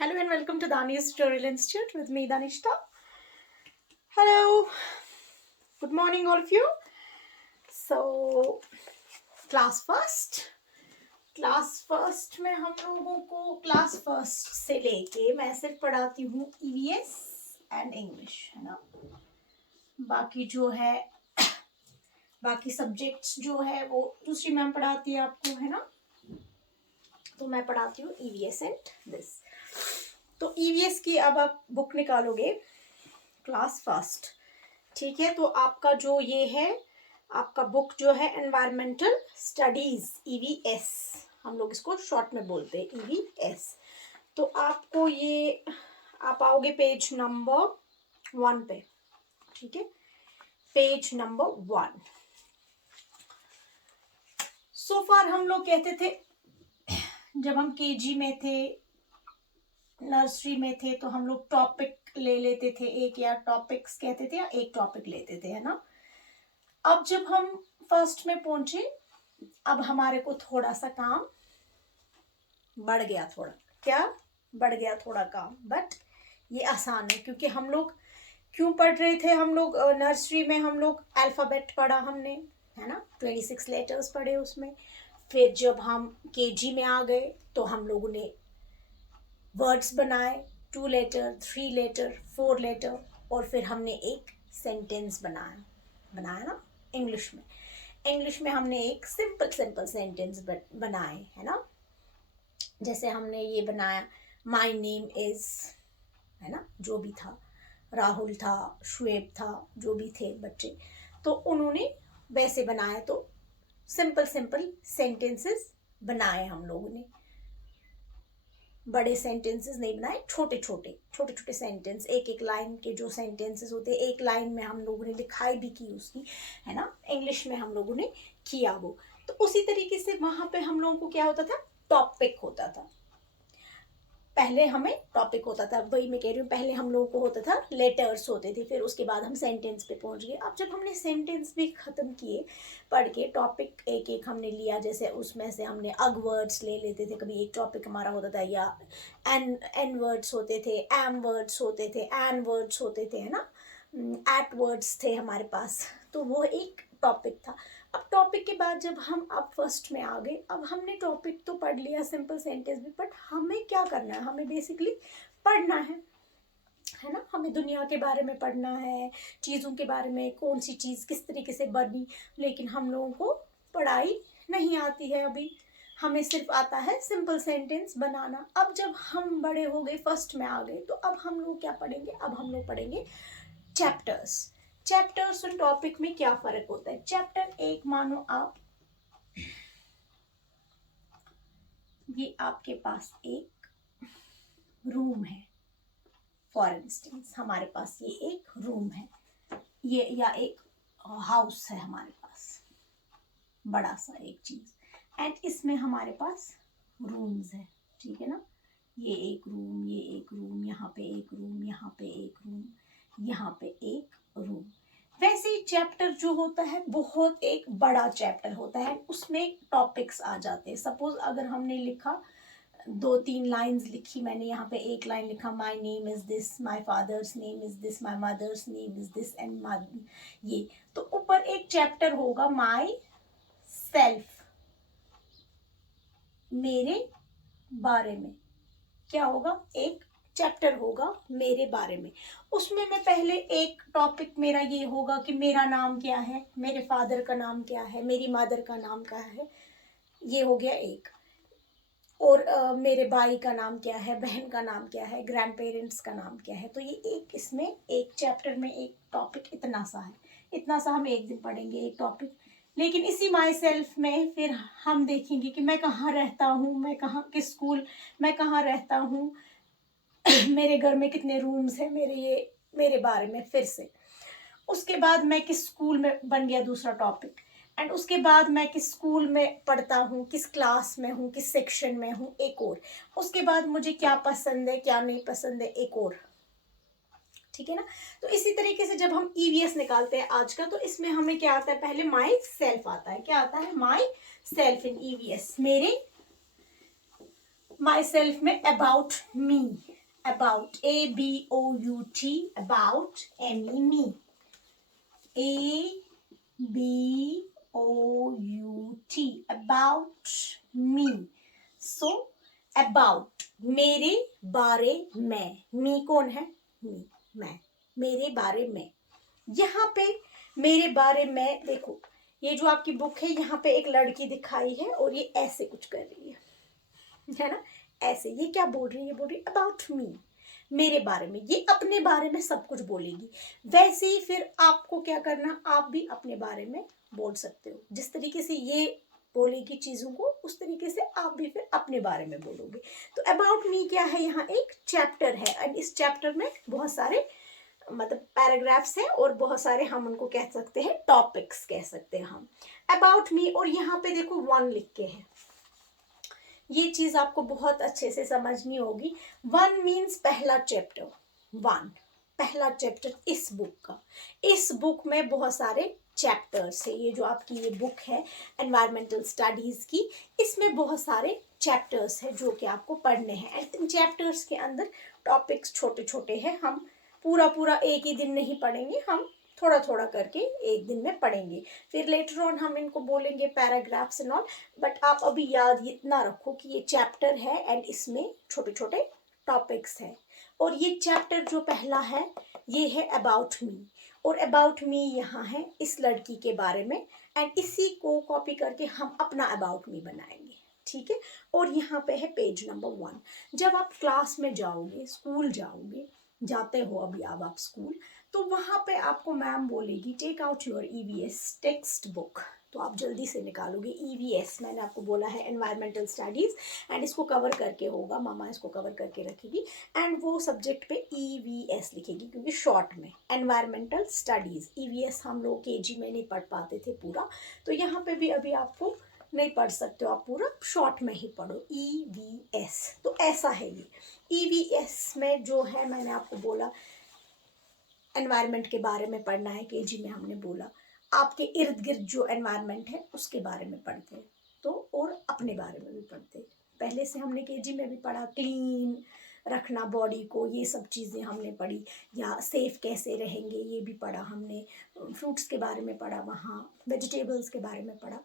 Hello and welcome to Dani's Tutorial Institute with me, Danishta. Hello, good morning, all of you. So, class first में हम लोगों को class first से लेके मैं सिर्फ पढ़ाती हूँ EVS एंड इंग्लिश, है ना। बाकी जो है बाकी सब्जेक्ट्स जो है वो दूसरी मैम पढ़ाती है आपको, है ना। तो मैं पढ़ाती हूँ EVS एंड दिस। तो EVS की अब आप बुक निकालोगे क्लास फर्स्ट, ठीक है। तो आपका जो ये है आपका बुक जो है एनवायरमेंटल स्टडीज EVS, हम लोग इसको शॉर्ट में बोलते हैं EVS। तो आपको ये आप आओगे पेज नंबर 1 पे, ठीक है, पेज नंबर 1। सो फार हम लोग कहते थे जब हम KG में थे, नर्सरी में थे, तो हम लोग टॉपिक ले लेते थे एक, या टॉपिक्स कहते थे, या एक टॉपिक लेते थे, है ना। अब जब हम फर्स्ट में पहुंचे, अब हमारे को थोड़ा सा काम बढ़ गया, बढ़ गया थोड़ा काम, बट ये आसान है क्योंकि हम लोग क्यों पढ़ रहे थे, हम लोग नर्सरी में हम लोग अल्फ़ाबेट पढ़ा हमने, है ना, 26 लेटर्स पढ़े उसमें। फिर जब हम KG में आ गए तो हम लोगों ने वर्ड्स बनाए, 2 लेटर, 3 लेटर, 4 लेटर, और फिर हमने एक सेंटेंस बनाया ना। इंग्लिश में हमने एक सिंपल सेंटेंस बनाए, है ना। जैसे हमने ये बनाया, माई नेम इज़, है ना, जो भी था, राहुल था, शुएब था, जो भी थे बच्चे, तो उन्होंने वैसे बनाया। तो सिंपल सेंटेंसेस बनाए हम लोगों ने, बड़े सेंटेंसेस नहीं बनाए, छोटे छोटे सेंटेंस, एक लाइन के जो सेंटेंसेस होते हैं, एक लाइन में हम लोगों ने लिखाई भी की उसकी, है ना। इंग्लिश में हम लोगों ने किया वो। तो उसी तरीके से वहाँ पे हम लोगों को क्या होता था, टॉपिक होता था। पहले हमें टॉपिक होता था, वही मैं कह रही हूँ, पहले हम लोगों को होता था लेटर्स होते थे, फिर उसके बाद हम सेंटेंस पे पहुँच गए। अब जब हमने सेंटेंस भी ख़त्म किए पढ़ के, टॉपिक एक हमने लिया, जैसे उसमें से हमने अग वर्ड्स ले लेते थे, कभी एक टॉपिक हमारा होता था, या एन वर्ड्स होते थे, एम वर्ड्स होते थे, एन वर्ड्स होते थे, है ना, एट वर्ड्स थे हमारे पास, तो वो एक टॉपिक था। अब टॉपिक के बाद जब हम अब फर्स्ट में आ गए, अब हमने टॉपिक तो पढ़ लिया, सिंपल सेंटेंस भी, बट हमें क्या करना है, हमें बेसिकली पढ़ना है ना। हमें दुनिया के बारे में पढ़ना है, चीज़ों के बारे में, कौन सी चीज़ किस तरीके से बनी। लेकिन हम लोगों को पढ़ाई नहीं आती है अभी, हमें सिर्फ आता है सिंपल सेंटेंस बनाना। अब जब हम बड़े हो गए, फर्स्ट में आ गए, तो अब हम लोग क्या पढ़ेंगे, अब हम लोग पढ़ेंगे चैप्टर्स और टॉपिक में क्या फर्क होता है। चैप्टर एक, मानो आप, ये आपके पास एक रूम है, फॉर इंस्टेंस हमारे पास ये एक रूम है, ये, या एक हाउस है हमारे पास, बड़ा सा एक चीज, एंड इसमें हमारे पास रूम्स है, ठीक है ना। ये एक रूम, ये एक रूम, यहाँ पे एक रूम, यहाँ पे एक रूम, यहाँ पे एक रूम। वैसे ही चैप्टर जो होता है बहुत एक बड़ा चैप्टर होता है, उसमें टॉपिक्स आ जाते हैं। सपोज अगर हमने लिखा 2-3 लाइंस लिखी, मैंने यहाँ पे एक लाइन लिखा, my name is this, my father's name is this, my mother's name is this, and ये, तो ऊपर एक चैप्टर होगा माई सेल्फ, मेरे बारे में। क्या होगा, एक चैप्टर होगा मेरे बारे में। उसमें मैं पहले एक टॉपिक मेरा ये होगा कि मेरा नाम क्या है, मेरे फादर का नाम क्या है, मेरी मदर का नाम क्या है, ये हो गया एक। और मेरे भाई का नाम क्या है, बहन का नाम क्या है, ग्रैंड पेरेंट्स का नाम क्या है। तो ये एक, इसमें एक चैप्टर में एक टॉपिक इतना सा है, इतना सा हम एक दिन पढ़ेंगे एक टॉपिक। लेकिन इसी माई सेल्फ में फिर हम देखेंगे कि मैं कहाँ रहता हूँ, मैं कहाँ, किस स्कूल, मैं कहाँ रहता हूँ, मेरे घर में कितने रूम्स हैं, मेरे बारे में फिर से। उसके बाद मैं किस स्कूल में, बन गया दूसरा टॉपिक। एंड उसके बाद मैं किस स्कूल में पढ़ता हूँ, किस क्लास में हूँ, किस सेक्शन में हूँ, एक और। उसके बाद मुझे क्या पसंद है, क्या नहीं पसंद है, एक और, ठीक है ना। तो इसी तरीके से जब हम EVS निकालते हैं आज का, तो इसमें हमें क्या आता है, पहले माई सेल्फ आता है। क्या आता है, myself in EVS, myself में about me, about ABOUT, about MEME, ABOUT, about me. So about मेरे बारे में, मी कौन है, मी मैं, मेरे बारे में. यहाँ पे मेरे बारे में देखो, ये जो आपकी बुक है यहाँ पे एक लड़की दिखाई है और ये ऐसे कुछ कर रही है ना, ऐसे. ये क्या बोल रही है, ये बोल रही है अबाउट मी, मेरे बारे में. ये अपने बारे में सब कुछ बोलेगी. वैसे ही फिर आपको क्या करना, आप भी अपने बारे में बोल सकते हो. जिस तरीके से ये बोलेगी चीजों को, उस तरीके से आप भी फिर अपने बारे में बोलोगे. तो अबाउट मी क्या है, यहाँ एक चैप्टर है एंड इस चैप्टर में बहुत सारे मतलब पैराग्राफ्स हैं और बहुत सारे हम उनको कह सकते हैं टॉपिक्स कह सकते हैं हम. अबाउट मी, और यहाँ पे देखो 1 लिख के है. ये चीज आपको बहुत अच्छे से समझनी होगी. 1 मीन्स पहला चैप्टर. 1 पहला चैप्टर इस बुक का. इस बुक में बहुत सारे चैप्टर्स है. ये जो आपकी ये बुक है एनवायरमेंटल स्टडीज की, इसमें बहुत सारे चैप्टर्स है जो कि आपको पढ़ने हैं. एंड इन चैप्टर्स के अंदर टॉपिक्स छोटे छोटे हैं. हम पूरा एक ही दिन नहीं पढ़ेंगे, हम थोड़ा थोड़ा करके एक दिन में पढ़ेंगे. फिर लेटर ऑन हम इनको बोलेंगे पैराग्राफ्स एंड ऑल. बट आप अभी याद इतना रखो कि ये चैप्टर है एंड इसमें छोटे छोटे टॉपिक्स हैं. और ये चैप्टर जो पहला है ये है अबाउट मी. और अबाउट मी यहाँ है इस लड़की के बारे में. एंड इसी को कॉपी करके हम अपना अबाउट मी बनाएंगे. ठीक है. और यहाँ पे है पेज नंबर 1. जब आप क्लास में जाओगे, स्कूल जाओगे, जाते हो अभी अब आप स्कूल, तो वहाँ पे आपको मैम बोलेगी take out your EVS textbook. तो आप जल्दी से निकालोगे EVS. मैंने आपको बोला है एनवायरमेंटल स्टडीज एंड इसको कवर करके होगा, मामा इसको कवर करके रखेगी एंड वो सब्जेक्ट पे EVS लिखेगी क्योंकि शॉर्ट में एनवायरमेंटल स्टडीज. EVS हम लोग KG में नहीं पढ़ पाते थे पूरा, तो यहाँ पे भी अभी आपको नहीं पढ़ सकते हो, आप पूरा शॉर्ट में ही पढ़ो EVS. तो ऐसा है ये EVS में जो है, मैंने आपको बोला एनवायरनमेंट के बारे में पढ़ना है. KG में हमने बोला आपके इर्द गिर्द जो एनवायरनमेंट है उसके बारे में पढ़ते हैं. तो और अपने बारे में भी पढ़ते हैं. पहले से हमने KG में भी पढ़ा क्लीन रखना बॉडी को, ये सब चीज़ें हमने पढ़ी. या सेफ कैसे रहेंगे ये भी पढ़ा हमने. फ्रूट्स के बारे में पढ़ा, वहाँ वेजिटेबल्स के बारे में पढ़ा.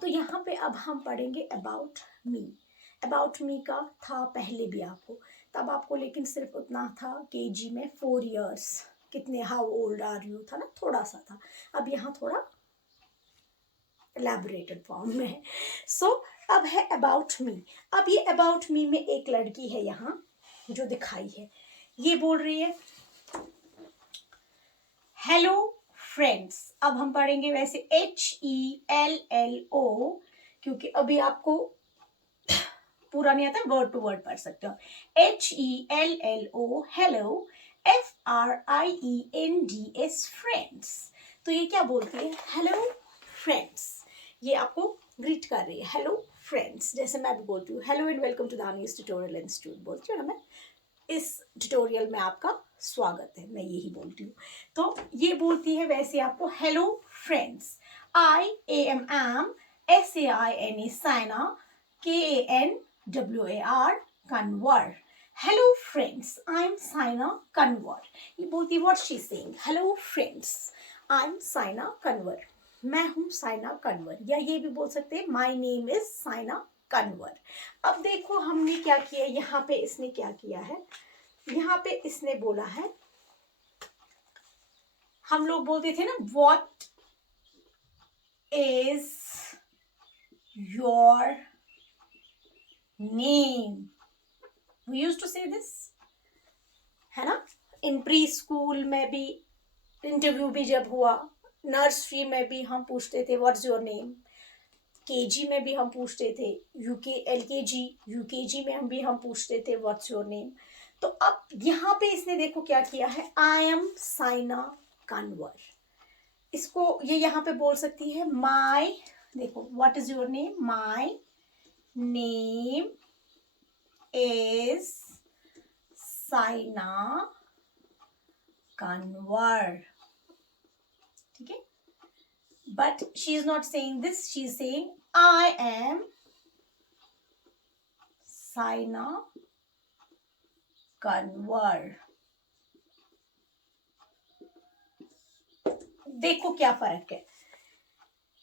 तो यहाँ पे अब हम पढ़ेंगे अबाउट मी. अबाउट मी का था पहले भी आपको, तब आपको लेकिन सिर्फ उतना था KG में 4 years, कितने हाउ ओल्ड आर यू था ना, थोड़ा सा था. अब यहाँ थोड़ा एलैबोरेटेड फॉर्म में है. सो अब है अबाउट मी. अब ये अबाउट मी में एक लड़की है यहाँ जो दिखाई है. ये बोल रही है हेलो फ्रेंड्स. अब हम पढ़ेंगे वैसे HELLO, क्योंकि अभी आपको पूरा नहीं आता, वर्ड टू वर्ड पढ़ सकते हो. HELLO hello, FRIENDS friends. तो ये क्या बोलती है, हेलो फ्रेंड्स. ये आपको ग्रीट कर रही है, हेलो फ्रेंड्स. जैसे मैं भी बोलती हूँ hello and welcome to the Danish tutorial institute, बोलती हूँ ना मैं, इस ट्यूटोरियल में आपका स्वागत है, मैं यही बोलती हूँ. तो ये बोलती है वैसे आपको hello friends. IAM SAINA Saina, KANWAR Kanwar. Hello friends, I am Saina Kanwar. ये बोलती है what she saying, hello friends I am Saina Kanwar, मैं हूँ साइना कन्वर. या ये भी बोल सकते हैं my name is Saina Kanwar. अब देखो हमने क्या किया यहाँ पे, इसने क्या किया है, यहाँ पे इसने बोला है, हम लोग बोलते थे ना what is your name, we used to say this, है ना. इन प्री स्कूल में भी, इंटरव्यू भी जब हुआ, नर्सरी में भी हम पूछते थे व्हाट्स योर नेम, KG में भी हम पूछते थे, LKG UKG में हम पूछते थे व्हाट्स योर नेम. तो अब यहाँ पे इसने देखो क्या किया है, आई एम साइना कन्वर. इसको ये यहाँ पे बोल सकती है माई, देखो what is your name, my name is Saina Kanwar. ठीक है. But she is not saying this, she is saying I am Saina Kanwar. देखो क्या फर्क है,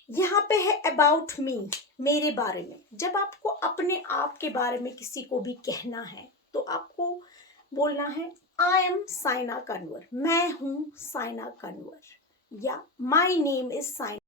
यहाँ पे है अबाउट मी, मेरे बारे में। जब आपको अपने आप के बारे में किसी को भी कहना है तो आपको बोलना है आई एम साइना कन्वर, मैं हूं साइना कन्वर, या माई नेम इज साइना